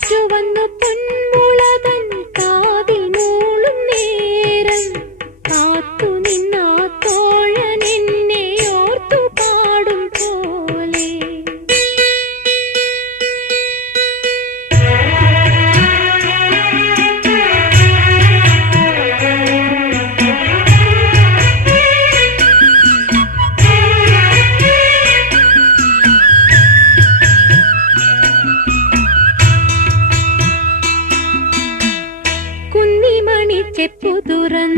ಮುಚ್ಚುವನ್ನು చెప్పు దూరం